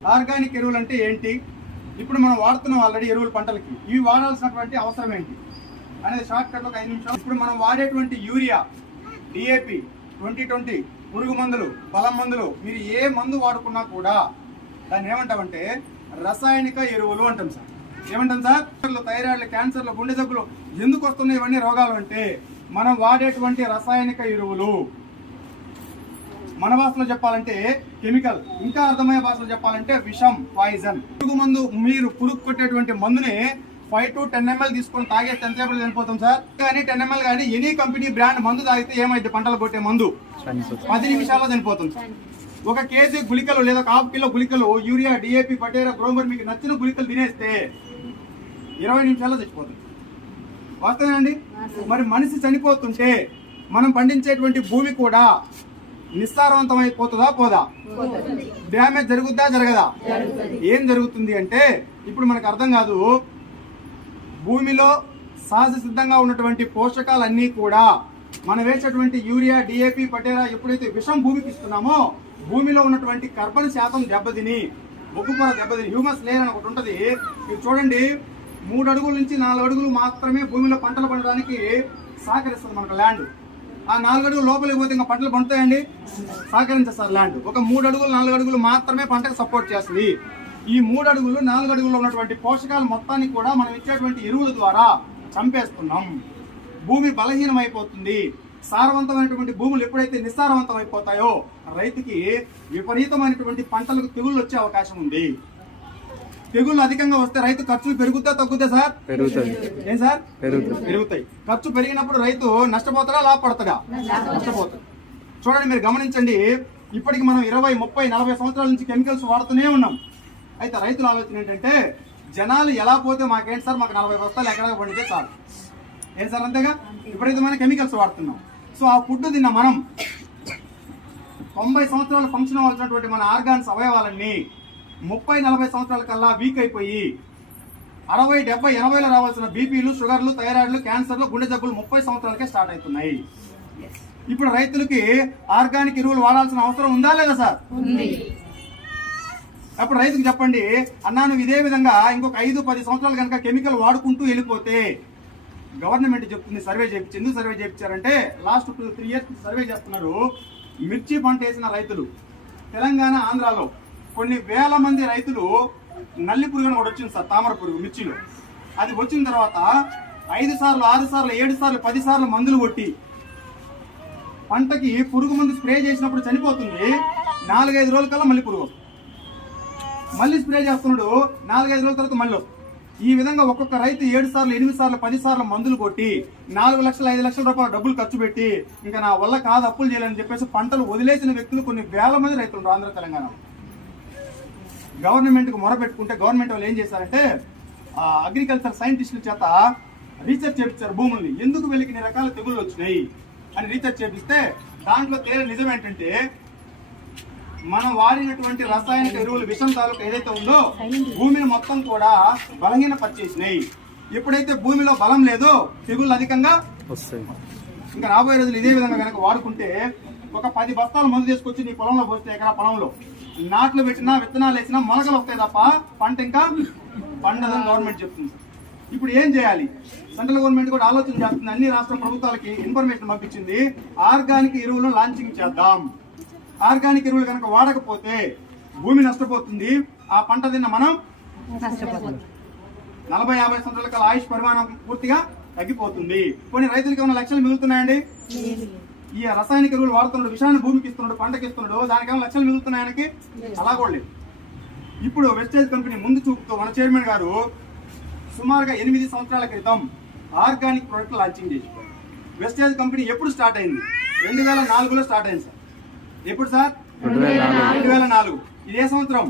Organic ఎరువులు అంటే ఏంటి, ఇప్పుడు మనం వాడుతున్నాం ఆల్రెడీ ఎరువులు పంటలకి, ఇవి వాడాల్సినటువంటి అవసరం ఏంటి అనేది షార్ట్ కట్లో ఒక 5 నిమిషాలు. ఇప్పుడు మనం వాడేటువంటి యూరియా, డిఏపి, 2020 పురుగు మందులు, బలం మందులు, మీరు ఏ మందు వాడుకున్నా కూడా దాన్ని ఏమంటామంటే రసాయనిక ఎరువులు అంటాం సార్. ఏమంటాం సార్? థైరాయిడ్లు, క్యాన్సర్లు, గుండె జబ్బులు ఎందుకు వస్తున్నాయి ఇవన్నీ రోగాలు అంటే మనం వాడేటువంటి రసాయనిక ఎరువులు. మన భాషలో చెప్పాలంటే కెమికల్, ఇంకా అర్థమయ్యే భాషలో చెప్పాలంటే విషం, పాయిజన్. పురుగు మందు, మీరు పురుగు కొట్టేటువంటి మందుని 5 to 10 ml తీసుకొని తాగేస్తే ఎంతసేపు చనిపోతాం సార్. కానీ 10 ml కానీ ఎనీ కంపెనీ బ్రాండ్ మందు తాగితే ఏమైంది? పంటలు కొట్టే మందు 10 నిమిషాల్లో చనిపోతుంది. 1 కేజీ గుళికలు లేదా 1/2 కిలో గుళికలు యూరియా, డిఏపి, పటేరా, గ్రోమర్ మీకు నచ్చిన గుళికలు తినేస్తే 20 నిమిషాల్లో చచ్చిపోతుంది. వాస్తవేనండి? మరి మనిషి చనిపోతుంటే మనం పండించేటువంటి భూమి కూడా నిస్సారవంతం అయిపోతుందా పోదా? డ్యామేజ్ జరుగుద్దా జరగదా? ఏం జరుగుతుంది అంటే ఇప్పుడు మనకు అర్థం కాదు. భూమిలో సహజ సిద్ధంగా ఉన్నటువంటి పోషకాలన్నీ కూడా మనం వేసేటువంటి యూరియా, డిఏపి, పటేరా ఎప్పుడైతే విషం భూమికి ఇస్తున్నామో భూమిలో ఉన్నటువంటి కర్బన శాతం దెబ్బతిని, బొగ్గుపొర దెబ్బతిని, హ్యూమస్ లేయర్ అని ఒకటి ఉంటుంది. మీరు చూడండి, 3 అడుగుల నుంచి 4 అడుగులు మాత్రమే భూమిలో పంటలు పండడానికి సహకరిస్తుంది మనకు ల్యాండ్. ఆ 4 అడుగులు లోపలికి పోతే ఇంకా పంటలు పండుతాయండి? సహకరించేస్తారు ల్యాండ్. ఒక 3 అడుగులు 4 అడుగులు మాత్రమే పంటకు సపోర్ట్ చేస్తుంది. ఈ 3 అడుగులు 4 అడుగుల్లో ఉన్నటువంటి పోషకాలు మొత్తాన్ని కూడా మనం ఇచ్చేటువంటి ఎరువుల ద్వారా చంపేస్తున్నాం. భూమి బలహీనం అయిపోతుంది. సారవంతమైనటువంటి భూములు ఎప్పుడైతే నిస్సారవంతం అయిపోతాయో రైతుకి విపరీతమైనటువంటి పంటలకు తెగుళ్ళు వచ్చే అవకాశం ఉంది. తెగుళ్ళు అధికంగా వస్తే రైతు ఖర్చులు పెరుగుతా తగ్గుతా సార్? ఏం సార్? పెరుగుతాయి. ఖర్చు పెరిగినప్పుడు రైతు నష్టపోతాడా లాభపడతాడా? నష్టపోతాడు. చూడండి, మీరు గమనించండి, ఇప్పటికి మనం 20, 30, 40 సంవత్సరాల నుంచి కెమికల్స్ వాడుతూనే ఉన్నాం. అయితే రైతుల ఆలోచన ఏంటంటే జనాలు ఎలా పోతే మాకేంటి సార్, మాకు 40 బస్తాలు ఎక్కడ పండితే చాలు. ఏం సార్? అంతేగా. ఇప్పుడైతే మనం కెమికల్స్ వాడుతున్నాం. సో ఆ ఫుడ్ తిన్న మనం 90 సంవత్సరాలు ఫంక్షన్ అవ్వాల్సినటువంటి మన ఆర్గాన్స్, అవయవాలన్నీ 30, 40 సంవత్సరాల కల్లా వీక్ అయిపోయి 60, 70, 80లో రావాల్సిన బీపీలు, షుగర్లు, థైరాయిడ్లు, క్యాన్సర్లు, గుండె జబ్బులు 30 సంవత్సరాలకే స్టార్ట్ అవుతున్నాయి. ఇప్పుడు రైతులకి ఆర్గానిక్ ఎరువులు వాడాల్సిన అవసరం ఉందా లేదా సార్? అప్పుడు రైతుకు చెప్పండి, అన్నా నువ్వు ఇదే విధంగా ఇంకొక 5, 10 సంవత్సరాలు కనుక కెమికల్ వాడుకుంటూ వెళ్ళిపోతే గవర్నమెంట్ చెప్తుంది, సర్వే చేయించి. ఎందుకు సర్వే చేయించారంటే లాస్ట్ 2-3 ఇయర్స్ సర్వే చేస్తున్నారు. మిర్చి పంట వేసిన రైతులు తెలంగాణ, ఆంధ్రాలో కొన్ని వేల మంది రైతులు నల్లి పురుగు అని ఒకటి వచ్చింది సార్, తామర పురుగు మిర్చిలో. అది వచ్చిన తర్వాత 5 సార్లు, 6 సార్లు, 7 సార్లు, 10 సార్లు మందులు కొట్టి పంటకి పురుగు మందు స్ప్రే చేసినప్పుడు చనిపోతుంది. 4-5 రోజుల కల్లా మళ్ళీ పురుగు వస్తుంది. మళ్ళీ స్ప్రే చేస్తున్నాడు, 4-5 రోజుల తర్వాత మళ్ళీ వస్తుంది. ఈ విధంగా ఒక్కొక్క రైతు 7 సార్లు, 8 సార్లు, 10 సార్లు మందులు కొట్టి 4 లక్షలు, 5 లక్షల రూపాయల డబ్బులు ఖర్చు పెట్టి ఇంకా నా వల్ల కాదు, అప్పులు చేయాలని చెప్పేసి పంటలు వదిలేసిన వ్యక్తులు కొన్ని వేల మంది రైతులు ఉన్నారు ఆంధ్ర, తెలంగాణ. గవర్నమెంట్కి మొరపెట్టుకుంటే గవర్నమెంట్ వాళ్ళు ఏం చేశారంటే అగ్రికల్చర్ సైంటిస్టుల చేత రీసెర్చ్ చేపించారు. భూముల్ని ఎందుకు వీళ్ళకి ఇన్ని రకాల తెగుళ్ళు వచ్చినాయి అని రీసెర్చ్ చేపిస్తే దాంట్లో తేలిన నిజం ఏంటంటే మనం వాడినటువంటి రసాయనిక ఎరువులు విషం తాలూకు ఏదైతే ఉందో భూమిని మొత్తం కూడా బలహీనపరిచేసినాయి. ఎప్పుడైతే భూమిలో బలం లేదో తెగుళ్ళు అధికంగా వస్తాయి. ఇంకా రాబోయే రోజులు ఇదే విధంగా కనుక వాడుకుంటే ఒక 10 బస్తాలు మందు తీసుకొచ్చి నీ పొలంలో పోస్తే, ఎకరా పొలంలో నాట్లు పెట్టినా, విత్తనాలు వేసినా మొలకలు వస్తాయి తప్ప పంట ఇంకా పండదని గవర్నమెంట్ చెప్తుంది. ఇప్పుడు ఏం చేయాలి? సెంట్రల్ గవర్నమెంట్ కూడా ఆలోచన చేస్తుంది. అన్ని రాష్ట్ర ప్రభుత్వాలకి ఇన్ఫర్మేషన్ పంపించింది, ఆర్గానిక్ ఎరువులను లాంచింగ్ చేద్దాం. ఆర్గానిక్ ఎరువులు కనుక వాడకపోతే భూమి నష్టపోతుంది, ఆ పంట తిన్న మనం 40-50 సంవత్సరాల కాల ఆయుష్ పరిమాణం పూర్తిగా తగ్గిపోతుంది. కొన్ని రైతులకి ఏమైనా లక్షలు మిగులుతున్నాయండి? ఈ రసాయనిక ఎరువులు వాడుతున్నాడు, విషాన్ని భూమికి ఇస్తున్నాడు, పంటకి ఇస్తున్నాడు, దానికి ఏమైనా లక్షలు మిగులుతున్నాయనికి? అలా కూడా లేదు. ఇప్పుడు వెస్టేజ్ కంపెనీ ముందు చూపుతో మన చైర్మన్ గారు సుమారుగా 8 సంవత్సరాల క్రితం ఆర్గానిక్ ప్రొడక్ట్ లాంచింగ్ చేశారు. వెస్టేజ్ కంపెనీ ఎప్పుడు స్టార్ట్ అయింది? 2004లో స్టార్ట్ అయింది సార్. ఎప్పుడు సార్? 2004. ఇదే సంవత్సరం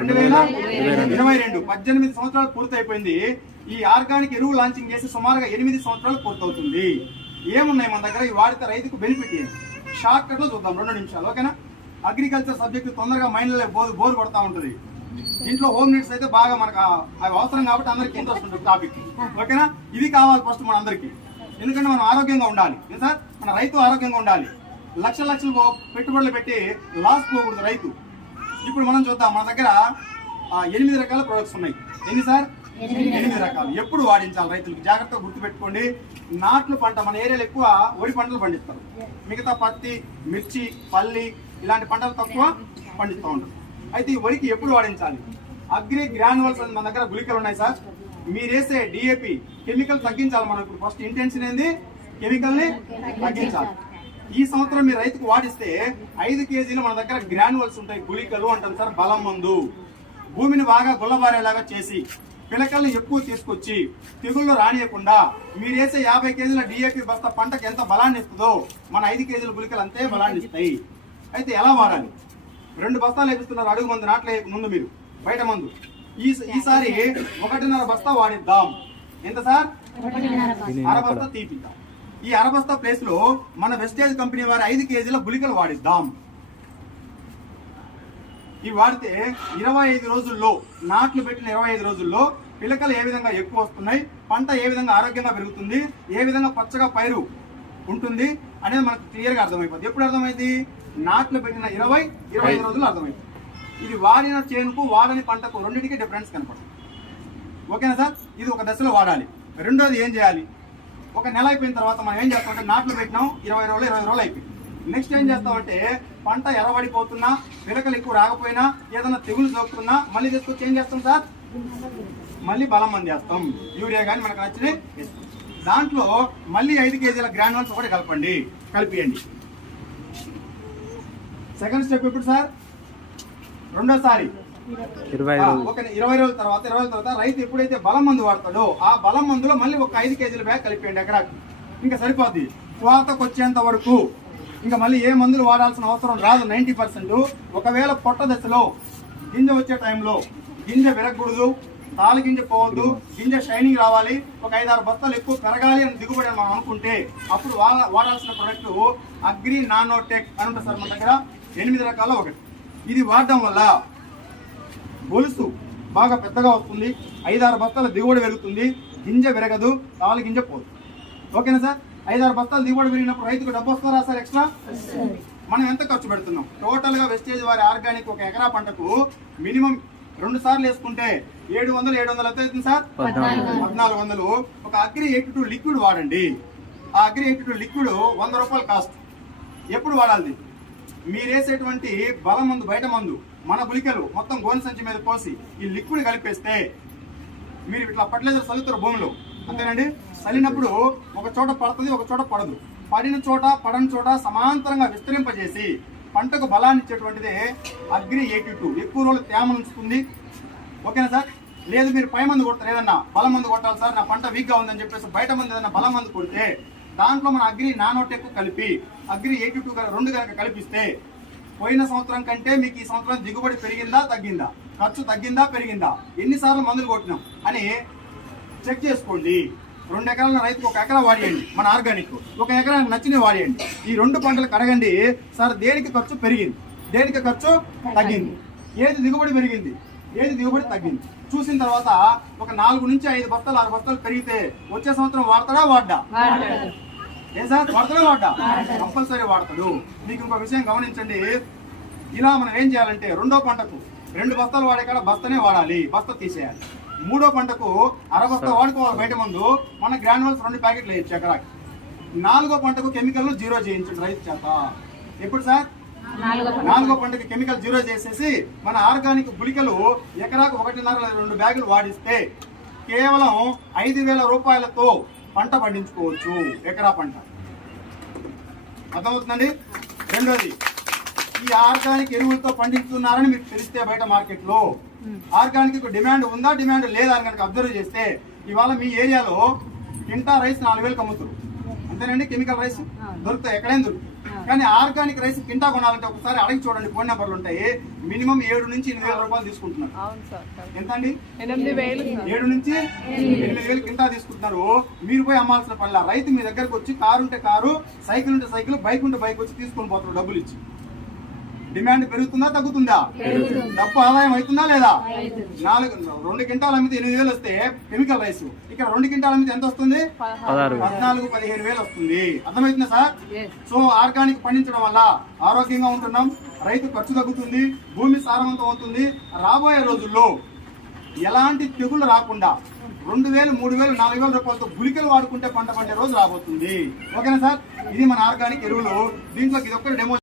2022. 18 సంవత్సరాలు పూర్తి అయిపోయింది. ఈ ఆర్గానిక్ ఎరువు లాంచింగ్ చేసి సుమారుగా 8 సంవత్సరాలు పూర్తవుతుంది. ఏమున్నాయి మన దగ్గర? ఈ వాడితే రైతుకు బెనిఫిట్ ఏంటి? షార్ట్ కట్ లో చూద్దాం, 2 నిమిషాలు. ఓకేనా? అగ్రికల్చర్ సబ్జెక్ట్ తొందరగా మైండ్లో బోర్ కొడతా ఉంటుంది. ఇంట్లో హోమ్ నీడ్స్ అయితే బాగా మనకు అవి అవసరం కాబట్టి అందరికి ఇంట్రెస్ట్ ఉంటుంది టాపిక్. ఓకేనా? ఇవి కావాలి ఫస్ట్ మన అందరికి. ఎందుకంటే మనం ఆరోగ్యంగా ఉండాలి సార్, మన రైతు ఆరోగ్యంగా ఉండాలి. లక్షలు పెట్టుబడులు పెట్టి లాస్ పోకూడదు రైతు. ఇప్పుడు మనం చూద్దాం, మన దగ్గర 8 రకాల ప్రొడక్ట్స్ ఉన్నాయి. ఎన్ని సార్? 8 రకాలు. ఎప్పుడు వాడించాలి రైతులకు జాగ్రత్తగా గుర్తుపెట్టుకోండి. నాట్లు పంట మన ఏరియాలో ఎక్కువ వరి పంటలు పండిస్తారు. మిగతా పత్తి, మిర్చి, పల్లి ఇలాంటి పంటలు తక్కువ పండిస్తూ ఉంటారు. అయితే ఈ వరికి ఎప్పుడు వాడించాలి? అగ్రి గ్రాన్యువల్స్ మన దగ్గర గుళికలు ఉన్నాయి సార్. మీరు వేసే డిఏపి కెమికల్ తగ్గించాలి. మనం ఇప్పుడు ఫస్ట్ ఇంటెన్షన్ ఏంది? కెమికల్ ని తగ్గించాలి. ఈ సంవత్సరం మీరు రైతుకు వాడిస్తే 5 కేజీలు మన దగ్గర గ్రాన్యువల్స్ ఉంటాయి, గుళికలు అంటాం సార్, బలం మందు. భూమిని బాగా గుల్లబారేలాగా చేసి పిలకల్ని ఎక్కువ తీసుకొచ్చి తెగుళ్ళు రానియకుండా మీరు వేసే 50 కేజీల డిఏపి బస్తా పంటకు ఎంత బలాన్ని ఇస్తుందో మన 5 కేజీల గుళికలు అంతే బలాన్ని ఇస్తాయి. అయితే ఎలా వాడాలి? 2 బస్తాలు వేపిస్తున్నారు అడుగు మందు నాట్లే ముందు మీరు బయట మందు. ఈసారి 1.5 బస్తా వాడిద్దాం. ఎంత సార్? 1/2 బస్తా తీపిద్దాం. ఈ 1/2 బస్తా ప్లేస్ లో మన వెస్టేజ్ కంపెనీ వారి 5 కేజీల గుళికలు వాడిద్దాం. ఇవి వాడితే 25 రోజుల్లో, నాట్లు పెట్టిన 25 రోజుల్లో పిలకలు ఏ విధంగా ఎక్కువ వస్తున్నాయి, పంట ఏ విధంగా ఆరోగ్యంగా పెరుగుతుంది, ఏ విధంగా పచ్చగా పైరు ఉంటుంది అనేది మనకు క్లియర్గా అర్థమైపోతుంది. ఎప్పుడు అర్థమైంది? నాట్లు పెట్టిన 25 రోజులు అర్థమైంది. ఇది వాడిన చేనుకు వాడని పంటకు రెండింటికి డిఫరెన్స్ కనపడుతుంది. ఓకేనా సార్? ఇది ఒక దశలో వాడాలి. రెండోది ఏం చేయాలి? ఒక నెల అయిపోయిన తర్వాత మనం ఏం చేస్తామంటే నాట్లు పెట్టినాం 20 రోజులు అయిపోయింది. నెక్స్ట్ ఏం చేస్తామంటే పంట ఎర్రబడిపోతున్నా, పిలకలు ఎక్కువ రాకపోయినా, ఏదైనా తెగులు సోకుతున్నా మళ్ళీ తీసుకొచ్చి ఏం చేస్తాం సార్? మళ్ళీ బలం మంది వేస్తాం. యూరియా కానీ మనకు నచ్చినవి వేస్తాం. దాంట్లో మళ్ళీ 5 కేజీల గ్రాన్యువల్స్ ఒకటి కలిపియండి. సెకండ్ స్టెప్ ఎప్పుడు సార్? రెండోసారి 20 రోజుల తర్వాత రైతు ఎప్పుడైతే బలం మందు వాడతాడో ఆ బలం మందులో మళ్ళీ ఒక 5 కేజీల బ్యాగ్ కలిపియండి ఎకరాకి. ఇంకా సరిపోద్ది. కోతకు వచ్చేంత వరకు ఇంకా మళ్ళీ ఏ మందులు వాడాల్సిన అవసరం రాదు 90%. ఒకవేళ పొట్ట దశలో గింజ వచ్చే టైంలో గింజ విరగకూడదు, తాలు గింజ పోవద్దు, గింజ షైనింగ్ రావాలి, ఒక 5-6 బస్తాలు ఎక్కువ పెరగాలి అని దిగుబడి మనం అనుకుంటే అప్పుడు వాడాల్సిన ప్రొడక్ట్ అగ్రి నానోటెక్ అని ఉంటుంది సార్. మన దగ్గర 8 రకాల ఒకటి. ఇది వాడడం వల్ల గొలుసు బాగా పెద్దగా వస్తుంది, 5-6 బస్తాల దిగుబడి పెరుగుతుంది, గింజ విరగదు, తాలు గింజ పోదు. ఓకేనా సార్? 5-6 బస్తాలు దిగుబడి పెరిగినప్పుడు రైతుకు డబ్బు వస్తారా సార్ ఎక్స్ట్రా? మనం ఎంత ఖర్చు పెడుతున్నాం? టోటల్ గా వెస్టేజ్ వారి ఆర్గానిక్ ఒక ఎకరా పంటకు మినిమం 2 సార్లు వేసుకుంటే 700 ఎంత అవుతుంది సార్? 1400. ఒక అగ్రి 82 లిక్విడ్ వాడండి. ఆ అగ్రి 82 లిక్విడ్ 100 రూపాయలు కాస్ట్. ఎప్పుడు వాడాలి? మీరు వేసేటువంటి బలం మందు, బయట మందు, మన గుళికలు మొత్తం గోనె సంచి మీద పోసి ఈ లిక్విడ్ కలిపేస్తే మీరు ఇట్లా ఫర్టిలైజర్ చల్లుతారు భూమిలో, అంతేనండి. చల్లినప్పుడు ఒక చోట పడుతుంది, ఒక చోట పడదు. పడిన చోట పడని చోట సమాంతరంగా విస్తరింపజేసి పంటకు బలాన్ని ఇచ్చేటువంటిదే అగ్రి 82. ఎక్కువ రోజులు తేమ ఉంచుతుంది. ఓకేనా సార్? లేదు మీరు పై మందు కొడతారు, ఏదన్నా బలం మందు కొట్టాలి సార్, నా పంట వీక్గా ఉందని చెప్పేసి బయట మందు ఏదన్నా బలం మందు కొడితే దాంట్లో మన అగ్రి నానోటెక్ కలిపి అగ్రి 82 2 కనుక కలిపిస్తే పోయిన సంవత్సరం కంటే మీకు ఈ సంవత్సరం దిగుబడి పెరిగిందా తగ్గిందా, ఖర్చు తగ్గిందా పెరిగిందా, ఎన్నిసార్లు మందులు కొట్టినాం అని చెక్ చేసుకోండి. 2 ఎకరాల రైతుకు 1 ఎకరా వాడియండి మన ఆర్గానిక్, 1 ఎకరానికి నచ్చినవి వాడియండి. ఈ 2 పంటలకు అడగండి సార్ దేనికి ఖర్చు పెరిగింది, దేనికి ఖర్చు తగ్గింది, ఏది దిగుబడి పెరిగింది, ఏది దిగుబడి తగ్గింది. చూసిన తర్వాత ఒక 4 నుంచి 5 బస్తాలు 6 బస్తాలు పెరిగితే వచ్చే సంవత్సరం వాడతాడా వాడ్డా? ఏ సార్ వాడతాడా వాడ్డా? కంపల్సరీ వాడతాడు. మీకు ఇంకో విషయం గమనించండి. ఇలా మనం ఏం చేయాలంటే 2వ పంటకు 2 బస్తాలు వాడే కాడ బస్తానే వాడాలి, బస్తా తీసేయాలి. 3వ పంటకు 1/2 బస్తా వాడుకోవాలి బయట ముందు, మన గ్రాన్యువల్స్ 2 ప్యాకెట్లు వేయచ్చు ఎకరాకి. 4వ పంటకు కెమికల్ 0 చేయించండి రైతు చేత. ఎప్పుడు సార్? 4వ పంటకు కెమికల్ 0 చేసేసి మన ఆర్గానిక్ గుళికలు ఎకరాకు 1.5-2 బ్యాగులు వాడిస్తే కేవలం 5,000 రూపాయలతో పంట పండించుకోవచ్చు, ఎకరా పంట. అర్థమవుతుందండి? రెండోది, ఈ ఆర్గానిక్ ఎరువులతో పండిస్తున్నారని మీకు తెలిస్తే బయట మార్కెట్ లో ఆర్గానిక్ డిమాండ్ ఉందా డిమాండ్ లేదా అని కనుక అబ్జర్వ్ చేస్తే ఇవాళ మీ ఏరియాలో కింటా రైస్ 4,000 అమ్ముతారు, అంతేనండి. కెమికల్ రైస్ దొరుకుతాయి, ఎక్కడైనా దొరుకుతాయి. కానీ ఆర్గానిక్ రైస్ కింటా కొనాలంటే ఒకసారి అడిగి చూడండి, ఫోన్ నెంబర్లు ఉంటాయి. మినిమం 7 నుంచి 8,000 రూపాయలు తీసుకుంటున్నారు. ఎంత అండి? 7 నుంచి 8,000 కింటా తీసుకుంటున్నారు. మీరు పోయి అమ్మాల్సిన పనిలా, రైతు మీ దగ్గరకు వచ్చి కారు ఉంటే కారు, సైకిల్ ఉంటే సైకిల్, బైక్ ఉంటే బైక్ వచ్చి తీసుకొని పోతారు డబ్బులు ఇచ్చి. డిమాండ్ పెరుగుతుందా తగ్గుతుందా? డబ్బు ఆదాయం అవుతుందా లేదా? 2 క్వింటాలు అమ్మితే 8,000 వస్తే కెమికల్ రైస్, ఇక్కడ 2 క్వింటాలు అమ్మితే ఎంత వస్తుంది? 14-15,000 వస్తుంది. అర్థమవుతుందా సార్? సో ఆర్గానిక్ పండించడం వల్ల ఆరోగ్యంగా ఉంటున్నాం, రైతు ఖర్చు తగ్గుతుంది, భూమి సారవంతం అవుతుంది. రాబోయే రోజుల్లో ఎలాంటి తెగులు రాకుండా 2,000, 3,000, 4,000 రూపాయలతో గుళికలు వాడుకుంటే పంట పండే రోజు రాబోతుంది. ఓకేనా సార్? ఇది మన ఆర్గానిక్ ఎరువులు. దీంట్లోకి ఇది ఒక్కటి డెమో